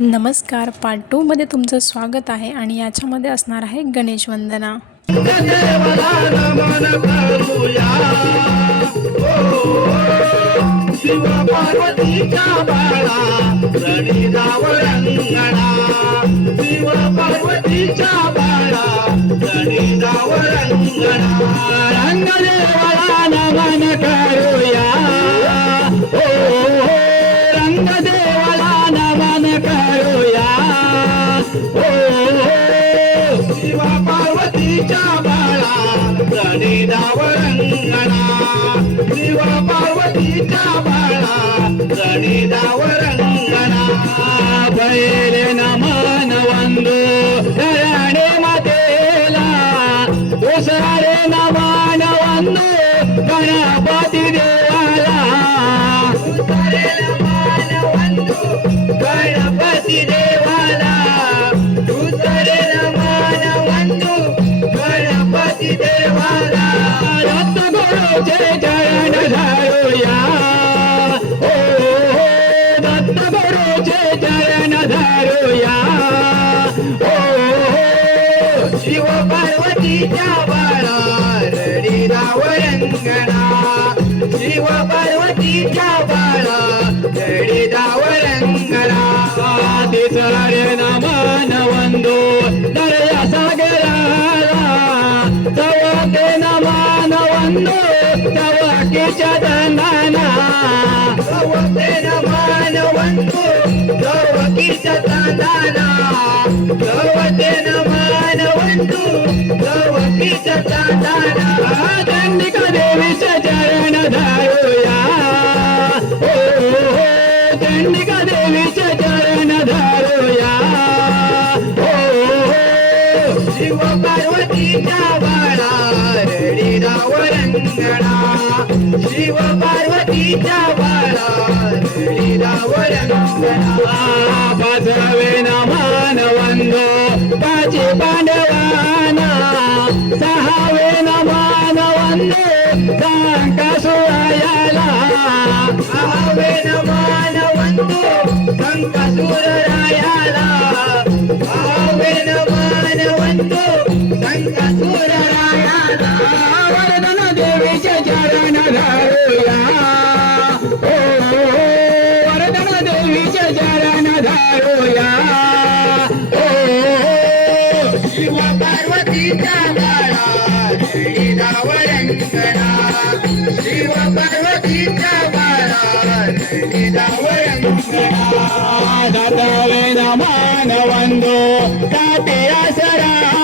नमस्कार पार्ट टूमध्ये तुमचं स्वागत आहे आणि याच्यामध्ये असणार आहे गणेश वंदना. शिव शिवा पार्वतीच्या बाळा रणी रंगणा शिव पार्वतीच्या बाळा रणी रंगणा बैल नमन वंदो धरणे मातेला. ओसारे नमन वंदो गणा शिव पार्वतीच्या बाळा रडी रंगणा शिव पार्वतीच्या बाळा तवकीच्या दंडाना तवके नमन वंदो तवकीच्या दंडाना तवके नमन वंदो तवकीच्या दंडाना दंडिका देवीचे चरण धरूया। ओ दंडिका देवीचे चरण धरूया। ओ शिव पार्वतीच्या बाळा रडी रंगणा शिव पार्वतीच्या बाळा रडी रंगणा पांडवाना. सहावे नमान सांका संकसुरायाला सहावे नमान शिव पार्वतीचा बाळा रडी शिव पार्वतीचा बाळा रडी रंगणा दादावे नमान वंदो ताटिया सराना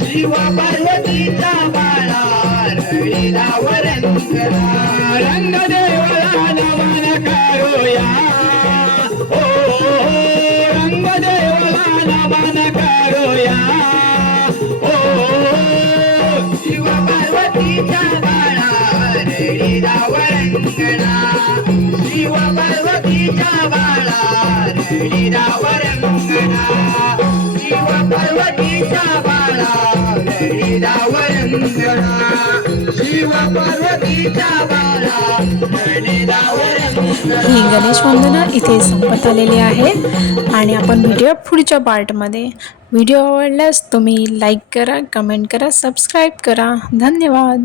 शिव पार्वतीचा बाळा रंग देवळा ही गणेश वंदना इथे संपत आलेली आहे. आणि आपण व्हिडिओ पुढच्या पार्टमध्ये व्हिडिओ आवडल्यास तुम्ही लाईक करा कमेंट करा सबस्क्राईब करा. धन्यवाद.